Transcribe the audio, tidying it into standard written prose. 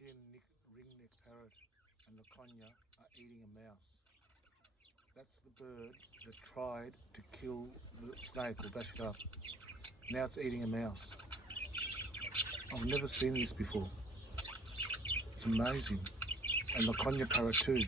Indian ring-neck parrot and the conure are eating a mouse. That's the bird that tried to kill the snake or bash it up. Now it's eating a mouse. I've never seen this before. It's amazing. And the conure parrot too.